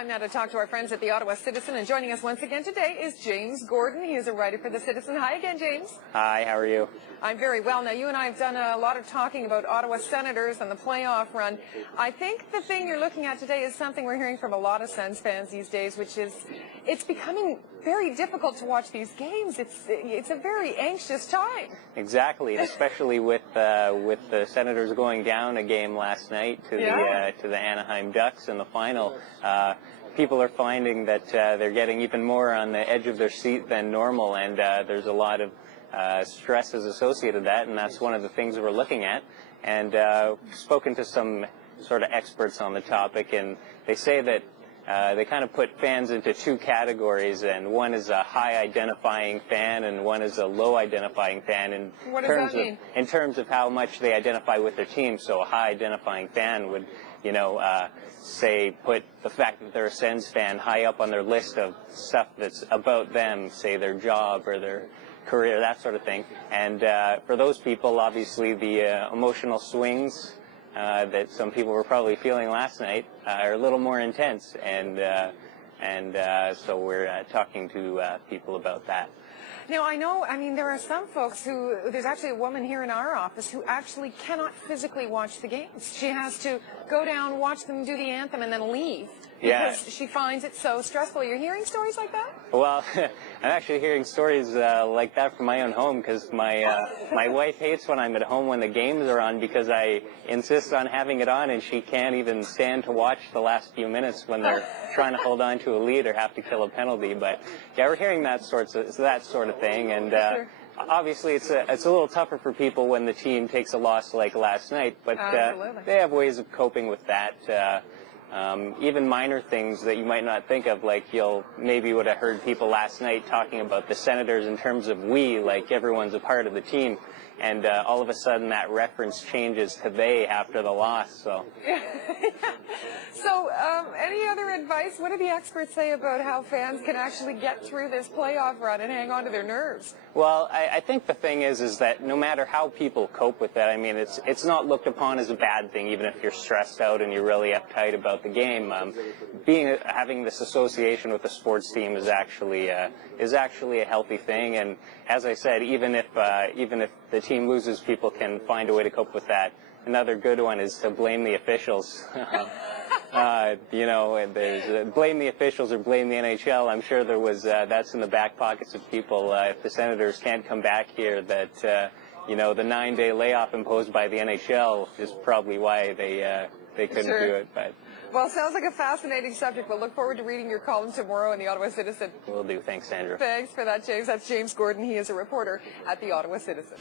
Time now to talk to our friends at the Ottawa Citizen, and joining us once again today is James Gordon. He is a writer for the Citizen. Hi again, James. Hi, how are you? I'm very well. Now, you and I have done a lot of talking about Ottawa Senators and the playoff run. I think the thing you're looking at today is something we're hearing from a lot of Sens fans these days, which is it's becoming very difficult to watch these games. It's a very anxious time. Exactly, and especially with the Senators going down a game last night to the Anaheim Ducks in the final. People are finding that they're getting even more on the edge of their seat than normal, and there's a lot of stresses associated with that, and that's one of the things we're looking at. And spoken to some sort of experts on the topic, and they say that they kind of put fans into two categories, and one is a high identifying fan and one is a low identifying fan What does that mean? In terms of how much they identify with their team. So a high identifying fan would, say put the fact that they're a Sens fan high up on their list of stuff that's about them, say their job or their career, that sort of thing. And for those people, obviously the emotional swings that some people were probably feeling last night are a little more intense, and so we're talking to people about that. Now, there are some folks there's actually a woman here in our office who actually cannot physically watch the games. She has to go down, watch them do the anthem, and then leave because she finds it so stressful. You're hearing stories like that? Well, I'm actually hearing stories like that from my own home, because my wife hates when I'm at home when the games are on, because I insist on having it on, and she can't even stand to watch the last few minutes when they're trying to hold on to a lead or have to kill a penalty. But yeah, we're hearing that sort of thing, and obviously it's a little tougher for people when the team takes a loss like last night, but they have ways of coping with that. Even minor things that you might not think of, like maybe would have heard people last night talking about the Senators in terms of we, like everyone's a part of the team, and all of a sudden that reference changes to they after the loss. So, So, any other advice? What do the experts say about how fans can actually get through this playoff run and hang on to their nerves? Well, I think the thing is that no matter how people cope with that, I mean, it's not looked upon as a bad thing, even if you're stressed out and you're really uptight about the game. Having this association with the sports team is actually a healthy thing. And as I said, even if the team loses, people can find a way to cope with that. Another good one is to blame the officials. There's blame the officials or blame the NHL. I'm sure that's in the back pockets of people. If the Senators can't come back here, that the 9-day layoff imposed by the NHL is probably why they couldn't do it. But well, sounds like a fascinating subject. We'll look forward to reading your column tomorrow in the Ottawa Citizen. Will do. Thanks, Sandra. Thanks for that, James. That's James Gordon. He is a reporter at the Ottawa Citizen.